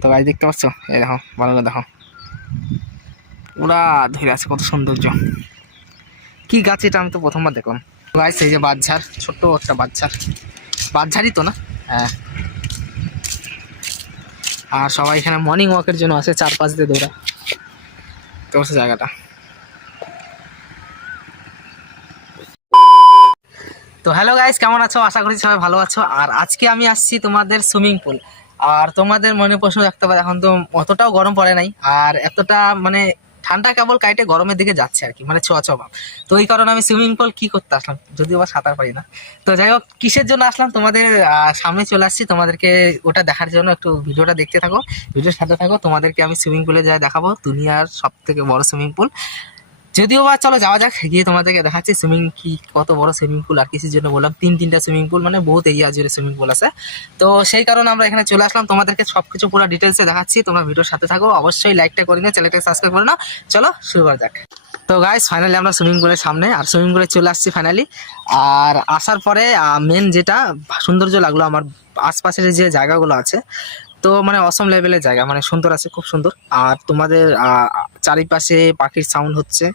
তো গাছ দেখতে পাচ্ছ? এই দেখো, ভালো করে দেখো। ওরা ধরে আছে, কত সৌন্দর্য। কি গাছ এটা? আমি তো প্রথমবার দেখলাম। গাছ এই যে বাচ্চার ছোট্ট একটা বাচ্চার বাচ্চারই তো না? হ্যাঁ। আর সবাই এখানে মর্নিং ওয়াকের জন্য আসে চার পাঁচ দিয়ে দৌড়া। তো জায়গাটা? তো হ্যালো গাইস কেমন আছো? আশা করি সবাই ভালো আছো। আর আজকে আমি আসছি তোমাদের সুইমিং পুল আর তোমাদের মনে প্রশ্ন রাখতে পারে, এখন তো অতটাও গরম পড়ে নাই, আর এতটা মানে ঠান্ডা কেবল কাইটে গরমের দিকে যাচ্ছে আর কি মানে ছোঁয়া ছোঁয়া তো এই কারণে আমি সুইমিং পুল কি করতে আসলাম, যদিও বা সাঁতার পারি না। তো যাই হোক, কিসের জন্য আসলাম তোমাদের সামনে চলে আসছি, তোমাদেরকে ওটা দেখার জন্য একটু ভিডিওটা দেখতে থাকো, ভিডিওর সাথে থাকো, তোমাদেরকে আমি সুইমিং পুলে যাই দেখাবো, দুনিয়ার সব থেকে বড় সুইমিং পুল যদিও বা চলো যাওয়া যাক, গিয়ে তোমাদেরকে দেখাচ্ছি সুইমিং কি, কত বড় সুইমিং পুল আর কিসের জন্য বললাম। তিন তিনটা সুইমিং পুল মানে বহুত এরিয়া জুড়ে সুইমিং পুল আছে। তো সেই কারণে আমরা এখানে চলে আসলাম। তোমাদেরকে সবকিছু পুরো ডিটেলসে দেখাচ্ছি। তোমরা ভিডিওর সাথে থাকো। অবশ্যই লাইকটা করে নিও চ্যানেলটা সাবস্ক্রাইব করে নাও। চলো শুরু করা যাক। তো গাইস ফাইনালি আমরা সুইমিং পুলের সামনে আর সুইমিং পুলে চলে আসছি ফাইনালি আর আসার পরে মেন যেটা সৌন্দর্য লাগল আমার আশপাশের যে জায়গাগুলো আছে তো মানে অসম লেভেলের জায়গা মানে সুন্দর আছে, খুব সুন্দর। আর তোমাদের চারিপাশে পাখির সাউন্ড হচ্ছে,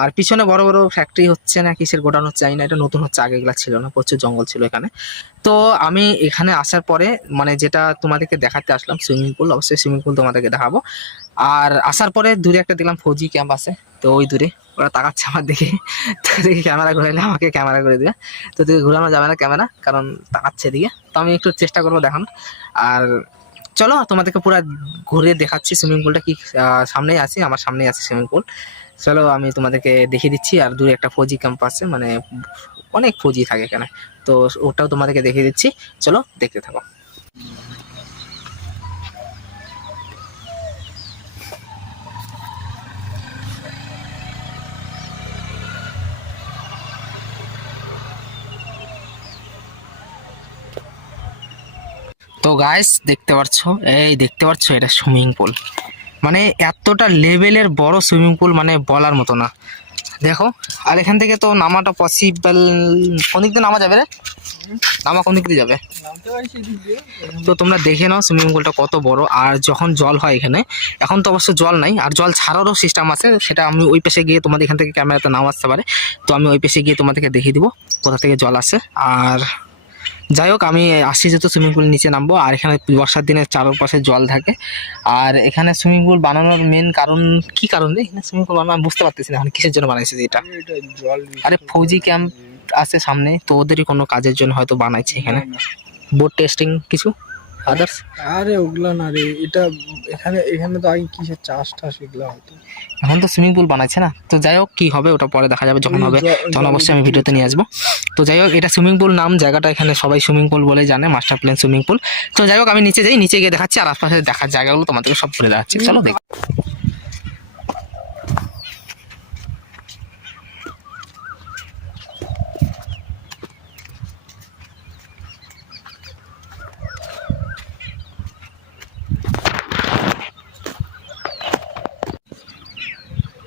আর পিছনে বড় বড় ফ্যাক্টরি হচ্ছে না, কিসের গোডাউন হচ্ছে না, এটা নতুন হচ্ছে আগে এগুলা ছিল না, প্রচুর জঙ্গল ছিল এখানে। তো আমি এখানে আসার পরে মানে যেটা তোমাদেরকে দেখাতে আসলাম সুইমিং পুল অবশ্যই সুইমিং পুল তোমাদেরকে দেখাবো। আর আসার পরে দূরে একটা দেখলাম ফৌজি ক্যাম্প আছে, তো ওই দূরে, ওরা তাকাচ্ছে আমার দিকে দেখি ক্যামেরা ঘুরাইলে আমাকে ক্যামেরা করে দিবে। তো দিকে ঘুরানো যাবে না ক্যামেরা কারণ তাকাচ্ছে দিকে তো আমি একটু চেষ্টা করব দেখান আর চলো, তোমাদেরকে পুরো ঘুরে দেখাচ্ছি সুইমিং পুলটা কি সামনেই আছে, আমার সামনেই আছে সুইমিং পুল চলো, আমি তোমাদেরকে দেখিয়ে দিচ্ছি, আর দূরে একটা ফৌজি ক্যাম্প আছে মানে অনেক ফৌজি থাকে এখানে। তো ওটাও তোমাদেরকে দেখিয়ে দিচ্ছি। চলো, দেখতে থাকো। গাইস দেখতে পাচ্ছ এই দেখতে পাচ্ছ এটা সুইমিং পুল মানে এতটা লেভেলের বড় সুইমিং পুল মানে বলার মতো না। দেখো, আর এখান থেকে তো নামাটা পসিবল কোন দিক দিয়ে নামা যাবে রে? নামা কোন দিক দিয়ে যাবে? তো তোমরা দেখে নাও সুইমিং পুলটা কত বড়। আর যখন জল হয় এখানে, এখন তো অবশ্য জল নাই, আর জল ছাড়ারও সিস্টেম আছে, সেটা আমি ওই পাশে গিয়ে তোমাদের এখান থেকে ক্যামেরাতে নাম আসতে পারে। তো আমি ওই পাশে গিয়ে তোমাদেরকে দেখিয়ে দিব কোথা থেকে জল আসে। আর যাই হোক আমি আসছি যেহেতু সুইমিং পুল নিচে নামবো আর এখানে বর্ষার দিনে চারপাশে জল থাকে। আর এখানে সুইমিং পুল বানানোর মেন কারণ কি কারণ রে? এখানে সুইমিং পুল বানানো আমি বুঝতে পারতেছি না এখন কিসের জন্য বানাইছে এটা? আরে ফৌজি ক্যাম্প আছে সামনে তো ওদেরই কোনো কাজের জন্য হয়তো বানাইছে এখানে। বোট টেস্টিং কিছু? আদার্স আরে ওগুলা না রে এটা এখানে এখানে তো আগে কিসের চাষ টাস এগুলা হতো। এখন তো সুইমিং পুল বানাইছে না। তো যাই হোক কি হবে ওটা পরে দেখা যাবে যখন হবে। তখন অবশ্যই আমি ভিডিওতে নিয়ে আসব। তো যাই হোক এটা সুইমিং পুল নাম জায়গাটা এখানে সবাই সুইমিং পুল বলে জানে মাস্টার প্ল্যান সুইমিং পুল তো যাই হোক আমি নিচে যাই নিচে গিয়ে দেখাচ্ছি আর আশপাশে দেখার জায়গাগুলো তোমাদেরকে সব ঘুরে দেখাচ্ছি। চলো দেখ।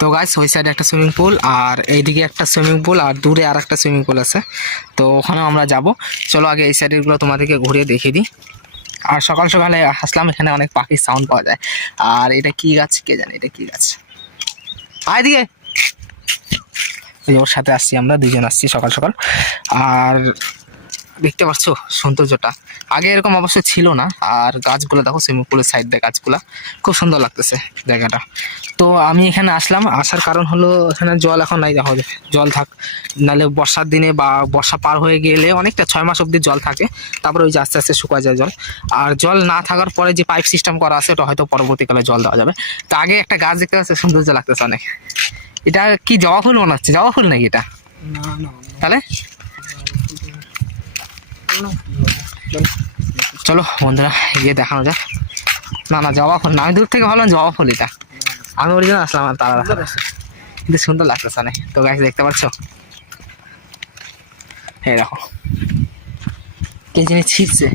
তো গাইস ওই সাইডে একটা সুইমিং পুল আর এইদিকে একটা সুইমিং পুল আর দূরে আর একটা সুইমিং পুল আছে। তো ওখানেও আমরা যাব। চলো আগে এই সাইডেরগুলো তোমাদেরকে ঘুরিয়ে দেখিয়ে দিই। আর সকাল সকালে আসলাম, এখানে অনেক পাখির সাউন্ড পাওয়া যায়। আর এটা কি গাছ? কে জানে এটা কি গাছ? আয় দিকে ওর সাথে আসছি আমরা দুজন আসছি সকাল সকাল। আর দেখতে পাচ্ছ সৌন্দর্যটা। আগে এরকম অবশ্য ছিল না। আর গাছগুলো দেখো সুইমিং পুলের সাইড দিয়ে গাছগুলা। খুব সুন্দর লাগতেছে জায়গাটা। তো আমি এখানে আসলাম। আসার কারণ হলো এখানে জল এখন নাই দেখো জল থাক নাহলে বর্ষার দিনে বা বর্ষা পার হয়ে গেলে অনেকটা ছয় মাস অবধি জল থাকে। তারপরে ওই যে আস্তে আস্তে শুকায় যায় জল। আর জল না থাকার পরে যে পাইপ সিস্টেম করা আছে ওটা হয়তো পরবর্তীকালে জল দেওয়া যাবে। তো আগে একটা গাছ দেখতে পাচ্ছে সৌন্দর্য লাগতেছে অনেক। এটা কি জবা ফুল মনে হচ্ছে? জবা ফুল নাকি এটা? তাহলে? চলো বন্ধুরা গিয়ে দেখানো যাক। না না জবা ফুল না আমি দূর থেকে ভাবলাম জবা ফুল এটা। আমি ওর জন্য আসলাম তারা কিন্তু সুন্দর লাগতেছে অনেক তো গাছ দেখতে পাচ্ছ? এই দেখো। কে জিনিস ছিটছে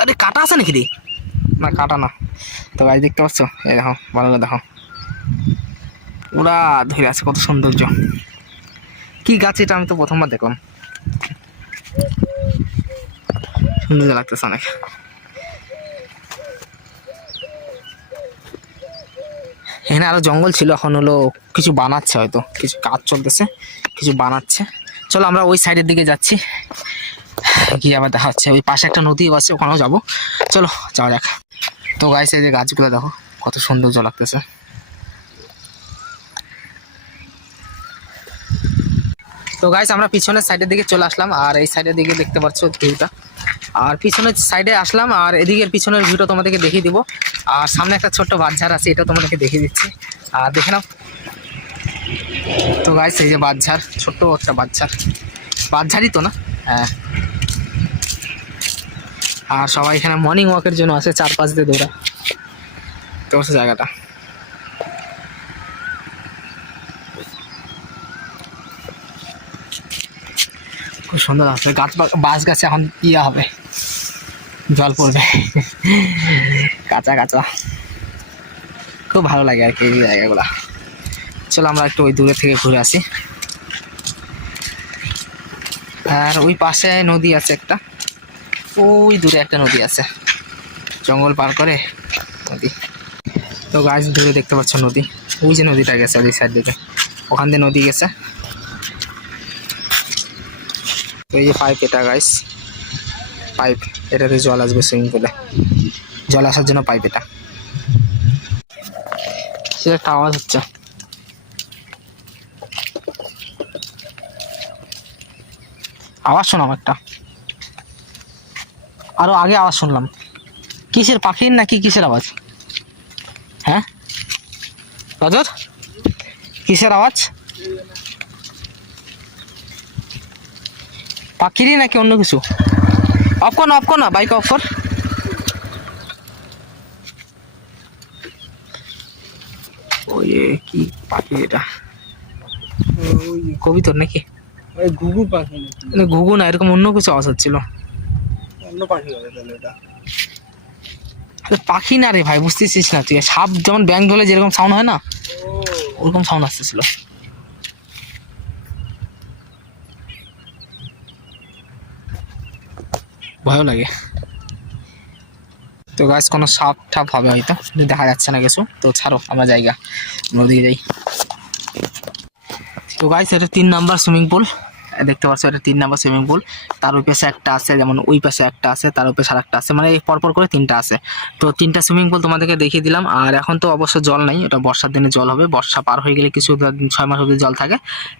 আরে কাটা আছে নাকি রে? না কাটা না। তো গাছ দেখতে পাচ্ছ? এই দেখো ভালো করে দেখো। ওরা ধরে আছে কত সৌন্দর্য। কি গাছ এটা? আমি তো প্রথমবার দেখলাম। মজা লাগতেছে অনেক। এখানে আরও জঙ্গল ছিল, এখন হলো কিছু বানাচ্ছে হয়তো, কিছু কাজ চলতেছে, কিছু বানাচ্ছে। চলো আমরা ওই সাইডের দিকে যাচ্ছি, গিয়ে আবার দেখা হচ্ছে। ওই পাশে একটা নদীও আছে, ওখানেও যাব। চলো, যাওয়া যাক। তো গাছ এই যে গাছগুলো দেখো, কত সৌন্দর্য লাগতেছে। তো গাইস আমরা পিছনের সাইডের দিকে চলে আসলাম, আর এই সাইডের দিকে দেখতে পাচ্ছ ভিউটা আর পিছনের সাইডে আসলাম, আর এদিকের পিছনের ভিউটা তোমাদেরকে দেখিয়ে দিব। আর সামনে একটা ছোট্ট বাচ্চার আছে, এটা তোমাদেরকে দেখিয়ে দিচ্ছি। আর দেখে নাও। তো গাইস এই যে বাচ্চার, ছোট্ট একটা বাচ্চার। বাচ্চারই তো না? হ্যাঁ। আর সবাই এখানে মর্নিং ওয়াকের জন্য আছে চার পাঁচ দিয়ে দৌড়া। তো জায়গাটা। খুব সুন্দর আছে। গাছ বা- বাঁশ গাছে এখন ইয়ে হবে। জল পড়বে। কাঁচা কাঁচা। খুব ভালো লাগে আর কি এই জায়গাগুলো। চলো আমরা একটু ওই দূরে থেকে ঘুরে আসি। আর ওই পাশে নদী আছে একটা। ওই দূরে একটা নদী আছে। জঙ্গল পার করে নদী। তো গাছ দূরে দেখতে পাচ্ছ নদী। ওই যে নদীটা গেছে ওই সাইড দিকে। ওখান দিয়ে নদী গেছে। তো এই যে পাইপ এটা গাছ পাইপ এটাতে জল আসবে সুইমিং পুলে জল আসার জন্য পাইপ এটা। একটা আওয়াজ হচ্ছে। আওয়াজ শোনাম একটা। আরও আগে আওয়াজ শুনলাম। কিসের পাখির নাকি কিসের আওয়াজ? হ্যাঁ? রজত কিসের আওয়াজ? পাখিরই নাকি অন্য কিছু? অফ কর না অফ কর না বাইক অফ কর ওই কি পাখি এটা? কবিতর নাকি? ওই ঘুঘু পাখি নাকি? মানে ঘুঘু না এরকম অন্য কিছু আওয়াজ হচ্ছিল। অন্য পাখি হবে তাহলে এটা। পাখি না রে ভাই বুঝতেছিস না তুই। সাপ যেমন ব্যাং ধরলে যেরকম সাউন্ড হয় না ওরকম সাউন্ড আসতেছিল। ভয়ও লাগে। তো গাছ কোনো সাপ ঠাপ হবে হয়তো দেখা যাচ্ছে না কিছু। তো ছাড়ো, আমার জায়গা নদীকে যাই। তো গাছ এটা তিন নাম্বার সুইমিং পুল দেখতে পাচ্ছ এটা তিন নাম্বার সুইমিং পুল তার ওই পাশে একটা আছে, যেমন ওই পাশে একটা আছে, তার ওই পাশে আর একটা আছে মানে পরপর করে তিনটা আছে। তো তিনটা সুইমিং পুল তোমাদেরকে দেখিয়ে দিলাম। আর এখন তো অবশ্য জল নাই ওটা বর্ষার দিনে জল হবে। বর্ষা পার হয়ে গেলে কিছু ছয় মাস অবধি জল থাকে।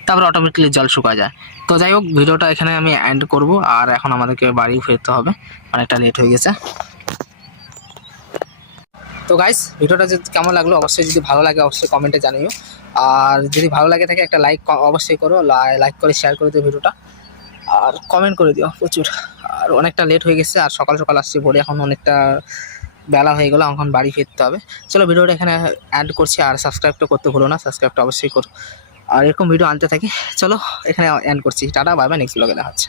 তারপরে অটোমেটিকলি জল শুকা যায়। তো যাই হোক, ভিডিওটা এখানে আমি এন্ড করব। আর এখন আমাদেরকে বাড়ি ফিরতে হবে। অনেকটা লেট হয়ে গেছে। তো গাইস ভিডিওটা যদি কেমন লাগল, অবশ্যই যদি ভালো লাগে, অবশ্যই কমেন্টে জানিও। আর যদি ভালো লাগে থাকে একটা লাইক অবশ্যই করো লাইক করে শেয়ার করে দিও ভিডিওটা। আর কমেন্ট করে দিও প্রচুর। আর অনেকটা লেট হয়ে গেছে, আর সকাল সকাল আসছি ভোরে, এখন অনেকটা বেলা হয়ে গেলো, এখন বাড়ি ফিরতে হবে। চলো ভিডিওটা এখানে অ্যাড করছি, আর সাবস্ক্রাইবটা করতে ভুলো না সাবস্ক্রাইবটা অবশ্যই করো। আর এরকম ভিডিও আনতে থাকি। চলো এখানে অ্যাড করছি। টাটা বাই নেক্সট ব্লগে দেখা হচ্ছে।